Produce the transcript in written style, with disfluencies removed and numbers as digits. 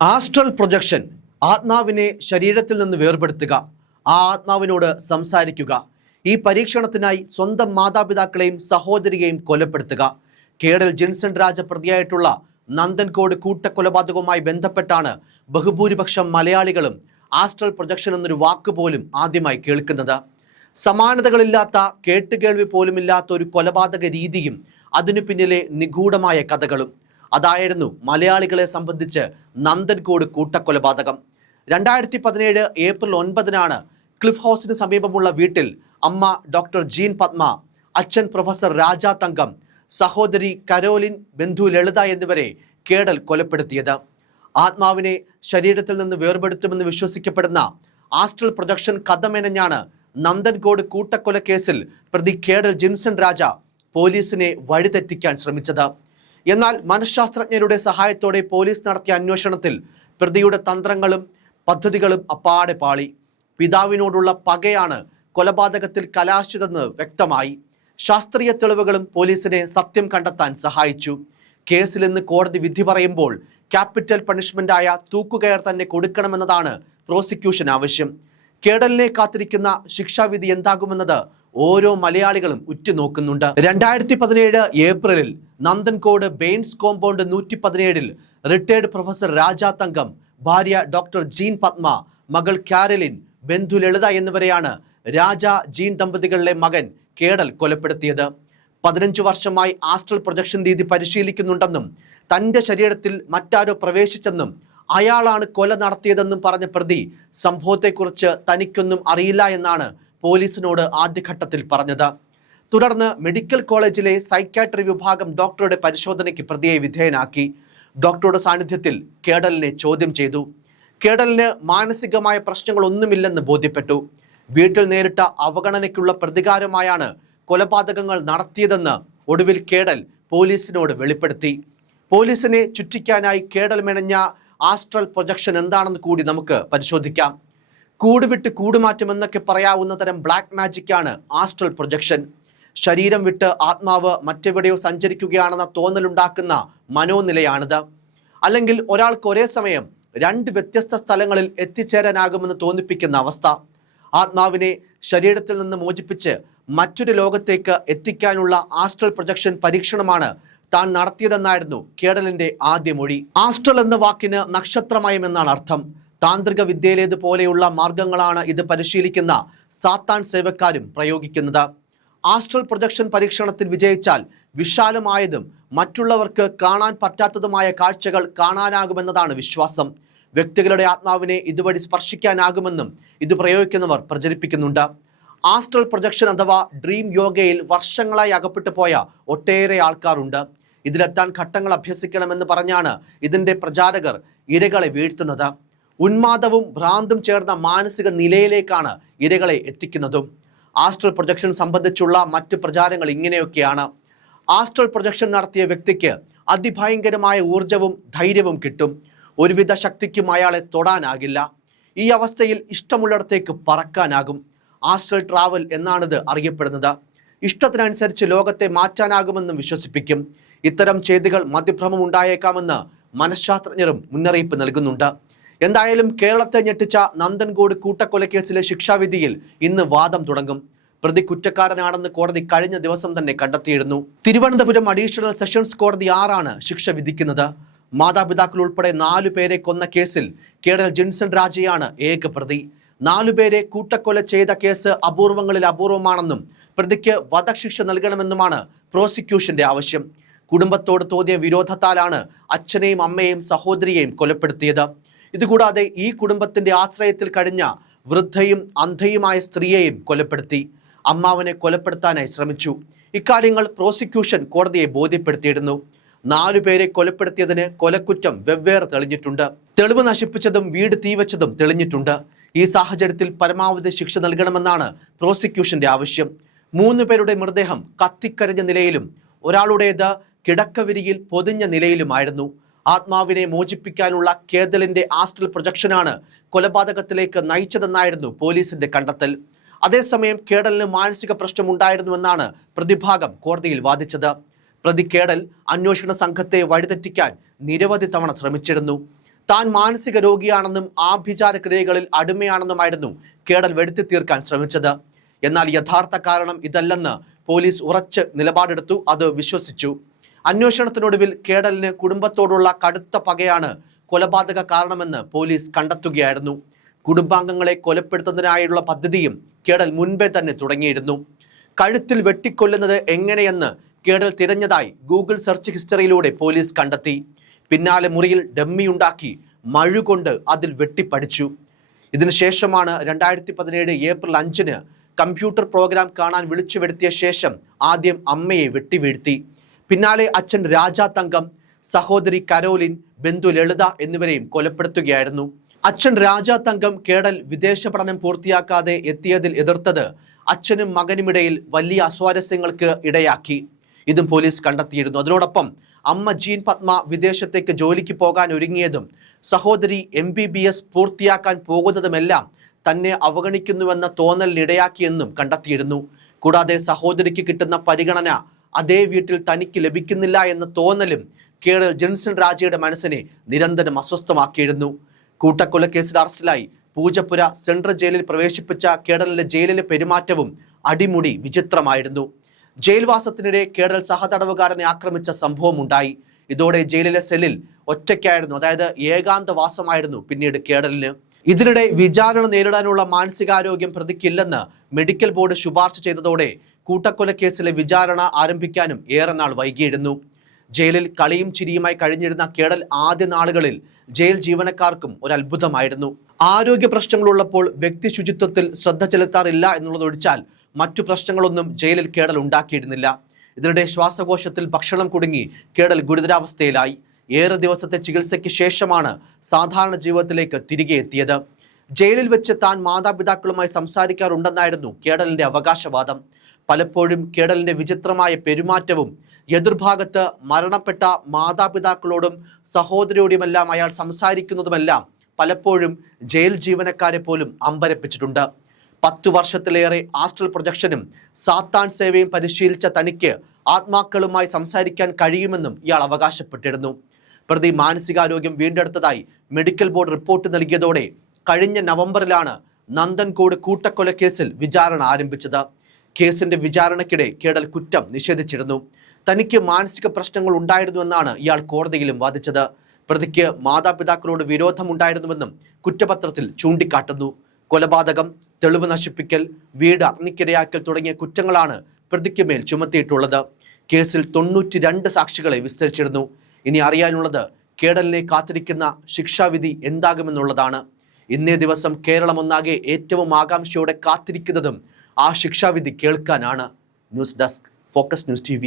Astral projection ആത്മാവിനെ ശരീരത്തിൽ നിന്ന് വേർപെടുത്തുക, ആ ആത്മാവിനോട് സംസാരിക്കുക. ഈ പരീക്ഷണത്തിനായി സ്വന്തം മാതാപിതാക്കളെയും സഹോദരിയെയും കൊലപ്പെടുത്തുക. കേഡൽ ജിൻസൺ രാജ പ്രതിയായിട്ടുള്ള നന്ദൻകോട് കൂട്ടക്കൊലപാതകവുമായി ബന്ധപ്പെട്ടാണ് ബഹുഭൂരിപക്ഷം മലയാളികളും ആസ്ട്രൽ പ്രൊജക്ഷൻ എന്നൊരു വാക്ക് പോലും ആദ്യമായി കേൾക്കുന്നത്. സമാനതകളില്ലാത്ത, കേട്ടുകേൾവി പോലുമില്ലാത്ത ഒരു കൊലപാതക രീതിയും അതിനു പിന്നിലെ നിഗൂഢമായ കഥകളും. അതായിരുന്നു മലയാളികളെ സംബന്ധിച്ച് നന്ദൻകോട് കൂട്ടക്കൊലപാതകം. 2017 ഏപ്രിൽ 9 ക്ലിഫ് ഹൗസിന് സമീപമുള്ള വീട്ടിൽ അമ്മ ഡോക്ടർ ജീൻ പത്മ, അച്ഛൻ പ്രൊഫസർ രാജ തങ്കം, സഹോദരി കരോലിൻ, ബന്ധു ലളിത എന്നിവരെ കേഡൽ കൊലപ്പെടുത്തിയത്. ആത്മാവിനെ ശരീരത്തിൽ നിന്ന് വേർപെടുത്തുമെന്ന് വിശ്വസിക്കപ്പെടുന്ന ആസ്ട്രൽ പ്രൊജക്ഷൻ കഥ മെനഞ്ഞാണ് നന്ദൻകോട് കൂട്ടക്കൊല കേസിൽ പ്രതി കേഡൽ ജിൻസൺ രാജ പോലീസിനെ വഴിതെറ്റിക്കാൻ ശ്രമിച്ചത്. എന്നാൽ മനഃശാസ്ത്രജ്ഞരുടെ സഹായത്തോടെ പോലീസ് നടത്തിയ അന്വേഷണത്തിൽ പ്രതിയുടെ തന്ത്രങ്ങളും പദ്ധതികളും അപ്പാടെ പാളി. പിതാവിനോടുള്ള പകയാണ് കൊലപാതകത്തിൽ കലാശിച്ചതെന്ന് വ്യക്തമായി. ശാസ്ത്രീയ തെളിവുകളും പോലീസിനെ സത്യം കണ്ടെത്താൻ സഹായിച്ചു. കേസിൽ ഇന്ന് കോടതി വിധി പറയുമ്പോൾ ക്യാപിറ്റൽ പണിഷ്മെന്റായ തൂക്കുകയർ തന്നെ കൊടുക്കണമെന്നതാണ് പ്രോസിക്യൂഷൻ ആവശ്യം. കേഡലിനെ കാത്തിരിക്കുന്ന ശിക്ഷാവിധി എന്താകുമെന്നത് ഓരോ മലയാളികളും ഉറ്റുനോക്കുന്നുണ്ട്. 2017 ഏപ്രിലിൽ Nanthancode Bains compound 117 retired professor Raja Thankam, ഭാര്യ ഡോക്ടർ ജീൻ പത്മ, മകൾ കാരലിൻ, ബന്ധു ലളിത എന്നിവരെയാണ് രാജ ജീൻ ദമ്പതികളിലെ മകൻ കേഡൽ കൊലപ്പെടുത്തിയത്. 15 വർഷമായി ആസ്ട്രൽ പ്രൊജക്ഷൻ രീതി പരിശീലിക്കുന്നുണ്ടെന്നും തൻ്റെ ശരീരത്തിൽ മറ്റാരോ പ്രവേശിച്ചെന്നും അയാളാണ് കൊല നടത്തിയതെന്നും പറഞ്ഞ പ്രതി സംഭവത്തെക്കുറിച്ച് തനിക്കൊന്നും അറിയില്ല എന്നാണ് പോലീസിനോട് ആദ്യഘട്ടത്തിൽ പറഞ്ഞത്. തുടർന്ന് മെഡിക്കൽ കോളേജിലെ സൈക്യാട്രി വിഭാഗം ഡോക്ടറുടെ പരിശോധനയ്ക്ക് പ്രതിയെ വിധേയനാക്കി. ഡോക്ടറുടെ സാന്നിധ്യത്തിൽ കേഡലിനെ ചോദ്യം ചെയ്തു. കേഡലിന് മാനസികമായ പ്രശ്നങ്ങളൊന്നുമില്ലെന്ന് ബോധ്യപ്പെട്ടു. വീട്ടിൽ നേരിട്ട അവഗണനയ്ക്കുള്ള പ്രതികാരമായാണ് കൊലപാതകങ്ങൾ നടത്തിയതെന്ന് ഒടുവിൽ കേഡൽ പോലീസിനോട് വെളിപ്പെടുത്തി. പോലീസിനെ ചുറ്റിക്കാനായി കേഡൽ മെനഞ്ഞ ആസ്ട്രൽ പ്രൊജക്ഷൻ എന്താണെന്ന് കൂടി നമുക്ക് പരിശോധിക്കാം. കൂടുവിട്ട് കൂടുമാറ്റം എന്നൊക്കെ പറയാവുന്ന തരം ബ്ലാക്ക് മാജിക്കാണ് ആസ്ട്രൽ പ്രൊജക്ഷൻ. ശരീരം വിട്ട് ആത്മാവ് മറ്റെവിടെയോ സഞ്ചരിക്കുകയാണെന്ന തോന്നലുണ്ടാക്കുന്ന മനോനിലയാണിത്. അല്ലെങ്കിൽ ഒരാൾക്ക് ഒരേ സമയം 2 വ്യത്യസ്ത സ്ഥലങ്ങളിൽ എത്തിച്ചേരാനാകുമെന്ന് തോന്നിപ്പിക്കുന്ന അവസ്ഥ. ആത്മാവിനെ ശരീരത്തിൽ നിന്ന് മോചിപ്പിച്ച് മറ്റൊരു ലോകത്തേക്ക് എത്തിക്കാനുള്ള ആസ്ട്രൽ പ്രൊജക്ഷൻ പരീക്ഷണമാണ് താൻ നടത്തിയതെന്നായിരുന്നു കേഡലിന്റെ ആദ്യ മൊഴി. ആസ്ട്രൽ എന്ന വാക്കിന് നക്ഷത്രമയം എന്നാണ് അർത്ഥം. താന്ത്രിക വിദ്യയിലേതുപോലെയുള്ള മാർഗങ്ങളാണ് ഇത് പരിശീലിക്കുന്ന സാത്താൻ സേവക്കാരും പ്രയോഗിക്കുന്നത്. ആസ്ട്രൽ പ്രൊജക്ഷൻ പരീക്ഷണത്തിൽ വിജയിച്ചാൽ വിശാലമായതും മറ്റുള്ളവർക്ക് കാണാൻ പറ്റാത്തതുമായ കാഴ്ചകൾ കാണാനാകുമെന്നതാണ് വിശ്വാസം. വ്യക്തികളുടെ ആത്മാവിനെ ഇതുവഴി സ്പർശിക്കാനാകുമെന്നും ഇത് പ്രയോഗിക്കുന്നവർ പ്രചരിപ്പിക്കുന്നുണ്ട്. ആസ്ട്രൽ പ്രൊജക്ഷൻ അഥവാ ഡ്രീം യോഗയിൽ വർഷങ്ങളായി അകപ്പെട്ടു പോയ ഒട്ടേറെ ആൾക്കാരുണ്ട്. ഇതിലെത്താൻ ഘട്ടങ്ങൾ അഭ്യസിക്കണമെന്ന് പറഞ്ഞാണ് ഇതിൻ്റെ പ്രചാരകർ ഇരകളെ വീഴ്ത്തുന്നത്. ഉന്മാദവും ഭ്രാന്തും ചേർന്ന മാനസിക നിലയിലേക്കാണ് ഇരകളെ എത്തിക്കുന്നതും. ആസ്ട്രൽ പ്രൊജക്ഷൻ സംബന്ധിച്ചുള്ള മറ്റ് പ്രചാരങ്ങൾ ഇങ്ങനെയൊക്കെയാണ്. ആസ്ട്രൽ പ്രൊജക്ഷൻ നടത്തിയ വ്യക്തിക്ക് അതിഭയങ്കരമായ ഊർജവും ധൈര്യവും കിട്ടും. ഒരുവിധ ശക്തിക്കും അയാളെ തൊടാനാകില്ല. ഈ അവസ്ഥയിൽ ഇഷ്ടമുള്ളിടത്തേക്ക് പറക്കാനാകും. ആസ്ട്രൽ ട്രാവൽ എന്നാണിത് അറിയപ്പെടുന്നത്. ഇഷ്ടത്തിനനുസരിച്ച് ലോകത്തെ മാറ്റാനാകുമെന്നും വിശ്വസിപ്പിക്കും. ഇത്തരം ചെയ്തികൾ മതിഭ്രമം ഉണ്ടായേക്കാമെന്ന് മനഃശാസ്ത്രജ്ഞരും മുന്നറിയിപ്പ് നൽകുന്നുണ്ട്. എന്തായാലും കേരളത്തെ ഞെട്ടിച്ച നന്ദൻകോട് കൂട്ടക്കൊലക്കേസിലെ ശിക്ഷാവിധിയിൽ ഇന്ന് വാദം തുടങ്ങും. പ്രതി കുറ്റക്കാരനാണെന്ന് കോടതി കഴിഞ്ഞ ദിവസം തന്നെ കണ്ടെത്തിയിരുന്നു. തിരുവനന്തപുരം അഡീഷണൽ സെഷൻസ് കോടതി 6 ശിക്ഷ വിധിക്കുന്നത്. മാതാപിതാക്കൾ ഉൾപ്പെടെ 4 പേരെ കൊന്ന കേസിൽ കേഡൽ ജിൻസൺ രാജയാണ് ഏക പ്രതി. 4 പേരെ കൂട്ടക്കൊല ചെയ്ത കേസ് അപൂർവങ്ങളിൽ അപൂർവമാണെന്നും പ്രതിക്ക് വധശിക്ഷ നൽകണമെന്നുമാണ് പ്രോസിക്യൂഷന്റെ ആവശ്യം. കുടുംബത്തോട് തോന്നിയ വിരോധത്താലാണ് അച്ഛനെയും അമ്മയെയും സഹോദരിയെയും കൊലപ്പെടുത്തിയത്. ഇതുകൂടാതെ ഈ കുടുംബത്തിന്റെ ആശ്രയത്തിൽ കഴിഞ്ഞ വൃദ്ധയും അന്ധയുമായ സ്ത്രീയെയും കൊലപ്പെടുത്തി. അമ്മാവനെ കൊലപ്പെടുത്താനായി ശ്രമിച്ചു. ഇക്കാര്യങ്ങൾ പ്രോസിക്യൂഷൻ കോടതിയെ ബോധ്യപ്പെടുത്തിയിരുന്നു. 4 പേരെ കൊലപ്പെടുത്തിയതിന് കൊലക്കുറ്റം വെവ്വേറെ തെളിഞ്ഞിട്ടുണ്ട്. തെളിവ് നശിപ്പിച്ചതും വീട് തീവച്ചതും തെളിഞ്ഞിട്ടുണ്ട്. ഈ സാഹചര്യത്തിൽ പരമാവധി ശിക്ഷ നൽകണമെന്നാണ് പ്രോസിക്യൂഷന്റെ ആവശ്യം. 3 പേരുടെ മൃതദേഹം കത്തിക്കരിഞ്ഞ നിലയിലും ഒരാളുടേത് കിടക്കവിരിയിൽ പൊതിഞ്ഞ നിലയിലുമായിരുന്നു. ആത്മാവിനെ മോചിപ്പിക്കാനുള്ള കേഡലിന്റെ ആസ്ട്രൽ പ്രൊജക്ഷനാണ് കൊലപാതകത്തിലേക്ക് നയിച്ചതെന്നായിരുന്നു പോലീസിന്റെ കണ്ടെത്തൽ. അതേസമയം കേഡലിന് മാനസിക പ്രശ്നമുണ്ടായിരുന്നുവെന്നാണ് പ്രതിഭാഗം കോടതിയിൽ വാദിച്ചത്. പ്രതി കേഡൽ അന്വേഷണ സംഘത്തെ വഴിതെറ്റിക്കാൻ നിരവധി തവണ ശ്രമിച്ചിരുന്നു. താൻ മാനസിക രോഗിയാണെന്നും ആഭിചാര ക്രിയകളിൽ അടിമയാണെന്നുമായിരുന്നു കേഡൽ വരുത്തി തീർക്കാൻ ശ്രമിച്ചത്. എന്നാൽ യഥാർത്ഥ കാരണം ഇതല്ലെന്ന് പോലീസ് ഉറച്ച് നിലപാടെടുത്തു. അത് വിശ്വസിച്ചു. അന്വേഷണത്തിനൊടുവിൽ കേഡലിന് കുടുംബത്തോടുള്ള കടുത്ത പകയാണ് കൊലപാതക കാരണമെന്ന് പോലീസ് കണ്ടെത്തുകയായിരുന്നു. കുടുംബാംഗങ്ങളെ കൊലപ്പെടുത്തുന്നതിനായുള്ള പദ്ധതിയും കേഡൽ മുൻപേ തന്നെ തുടങ്ങിയിരുന്നു. കഴുത്തിൽ വെട്ടിക്കൊല്ലുന്നത് എങ്ങനെയെന്ന് കേഡൽ തിരഞ്ഞതായി ഗൂഗിൾ സെർച്ച് ഹിസ്റ്ററിയിലൂടെ പോലീസ് കണ്ടെത്തി. പിന്നാലെ മുറിയിൽ ഡമ്മി ഉണ്ടാക്കി മഴുകൊണ്ട് അതിൽ വെട്ടിപ്പടിച്ചു. ഇതിനുശേഷമാണ് 2017 ഏപ്രിൽ 5-ന് കമ്പ്യൂട്ടർ പ്രോഗ്രാം കാണാൻ വിളിച്ചു വരുത്തിയ ശേഷം ആദ്യം അമ്മയെ വെട്ടിവീഴ്ത്തി. പിന്നാലെ അച്ഛൻ രാജാ തങ്കം, സഹോദരി കരോലിൻ, ബന്ധു ലളിത എന്നിവരെയും കൊലപ്പെടുത്തുകയായിരുന്നു. അച്ഛൻ രാജാ തങ്കം കേഡൽ വിദേശ പഠനം പൂർത്തിയാക്കാതെ എത്തിയതിൽ എതിർത്തത് അച്ഛനും മകനുമിടയിൽ വലിയ അസ്വാരസ്യങ്ങൾക്ക് ഇടയാക്കി. ഇതും പോലീസ് കണ്ടെത്തിയിരുന്നു. അതിനോടൊപ്പം അമ്മ ജീൻ പത്മ വിദേശത്തേക്ക് ജോലിക്ക് പോകാൻ ഒരുങ്ങിയതും സഹോദരി MBBS പൂർത്തിയാക്കാൻ പോകുന്നതുമെല്ലാം തന്നെ അവഗണിക്കുന്നുവെന്ന തോന്നലിനിടയാക്കിയെന്നും കണ്ടെത്തിയിരുന്നു. കൂടാതെ സഹോദരിക്ക് കിട്ടുന്ന പരിഗണന അതേ വീട്ടിൽ തനിക്ക് ലഭിക്കുന്നില്ല എന്ന തോന്നലും കേഡൽ ജെൻസൺ രാജയുടെ മനസ്സിനെ നിരന്തരം അസ്വസ്ഥമാക്കിയിരുന്നു. കൂട്ടക്കൊലക്കേസിൽ അറസ്റ്റിലായി പൂജപ്പുര സെൻട്രൽ ജയിലിൽ പ്രവേശിപ്പിച്ച കേഡലിന്റെ ജയിലിലെ പെരുമാറ്റവും അടിമുടി വിചിത്രമായിരുന്നു. ജയിൽവാസത്തിനിടെ കേഡൽ സഹതടവുകാരനെ ആക്രമിച്ച സംഭവമുണ്ടായി. ഇതോടെ ജയിലിലെ സെല്ലിൽ ഒറ്റയ്ക്കായിരുന്നു, അതായത് ഏകാന്തവാസമായിരുന്നു പിന്നീട് കേഡലിന്. ഇതിനിടെ വിചാരണ നേരിടാനുള്ള മാനസികാരോഗ്യം പ്രതിക്കില്ലെന്ന് മെഡിക്കൽ ബോർഡ് ശുപാർശ ചെയ്തതോടെ കൂട്ടക്കൊലക്കേസിലെ വിചാരണ ആരംഭിക്കാനും ഏറെ നാൾ വൈകിയിരുന്നു. ജയിലിൽ കളിയും ചിരിയുമായി കഴിഞ്ഞിരുന്ന കേഡൽ ആദ്യ നാളുകളിൽ ജയിൽ ജീവനക്കാർക്കും ഒരു അത്ഭുതമായിരുന്നു. ആരോഗ്യ പ്രശ്നങ്ങളുള്ളപ്പോൾ വ്യക്തി ശുചിത്വത്തിൽ ശ്രദ്ധ ചെലുത്താറില്ല എന്നുള്ളതൊഴിച്ചാൽ മറ്റു പ്രശ്നങ്ങളൊന്നും ജയിലിൽ കേഡൽ ഉണ്ടാക്കിയിരുന്നില്ല. ഇതിനിടെ ശ്വാസകോശത്തിൽ ഭക്ഷണം കുടുങ്ങി കേഡൽ ഗുരുതരാവസ്ഥയിലായി. ഏറെ ദിവസത്തെ ചികിത്സയ്ക്ക് ശേഷമാണ് സാധാരണ ജീവിതത്തിലേക്ക് തിരികെ എത്തിയത്. ജയിലിൽ വെച്ച് താൻ മാതാപിതാക്കളുമായി സംസാരിക്കാറുണ്ടെന്നായിരുന്നു കേഡലിന്റെ അവകാശവാദം. പലപ്പോഴും കേഡലിന്റെ വിചിത്രമായ പെരുമാറ്റവും എതിർഭാഗത്ത് മരണപ്പെട്ട മാതാപിതാക്കളോടും സഹോദരിയോടുമെല്ലാം അയാൾ സംസാരിക്കുന്നതുമെല്ലാം പലപ്പോഴും ജയിൽ ജീവനക്കാരെ പോലും അമ്പരപ്പിച്ചിട്ടുണ്ട്. 10 വർഷത്തിലേറെ ആസ്ട്രൽ പ്രൊജക്ഷനും സാത്താൻ സേവയും പരിശീലിച്ച തനിക്ക് ആത്മാക്കളുമായി സംസാരിക്കാൻ കഴിയുമെന്നും ഇയാൾ അവകാശപ്പെട്ടിരുന്നു. പ്രതി മാനസികാരോഗ്യം വീണ്ടെടുത്തതായി മെഡിക്കൽ ബോർഡ് റിപ്പോർട്ട് നൽകിയതോടെ കഴിഞ്ഞ നവംബറിലാണ് നന്ദൻകോട് കൂട്ടക്കൊലക്കേസിൽ വിചാരണ ആരംഭിച്ചത്. കേസിന്റെ വിചാരണയ്ക്കിടെ കേഡൽ കുറ്റം നിഷേധിച്ചിരുന്നു. തനിക്ക് മാനസിക പ്രശ്നങ്ങൾ ഉണ്ടായിരുന്നുവെന്നാണ് ഇയാൾ കോടതിയിലും വാദിച്ചത്. പ്രതിക്ക് മാതാപിതാക്കളോട് വിരോധമുണ്ടായിരുന്നുവെന്നും കുറ്റപത്രത്തിൽ ചൂണ്ടിക്കാട്ടുന്നു. കൊലപാതകം, തെളിവ് നശിപ്പിക്കൽ, വീട് അഗ്നിക്കിരയാക്കൽ തുടങ്ങിയ കുറ്റങ്ങളാണ് പ്രതിക്ക് മേൽ ചുമത്തിയിട്ടുള്ളത്. കേസിൽ 92 സാക്ഷികളെ വിസ്തരിച്ചിരുന്നു. ഇനി അറിയാനുള്ളത് കേഡലിനെ കാത്തിരിക്കുന്ന ശിക്ഷാവിധി എന്താകുമെന്നുള്ളതാണ്. ഇന്നേ ദിവസം കേരളം ഒന്നാകെ ഏറ്റവും ആകാംക്ഷയോടെ കാത്തിരിക്കുന്നതും ആ ശിക്ഷാവിധി കേൾക്കാനാണ്. News desk, focus news TV.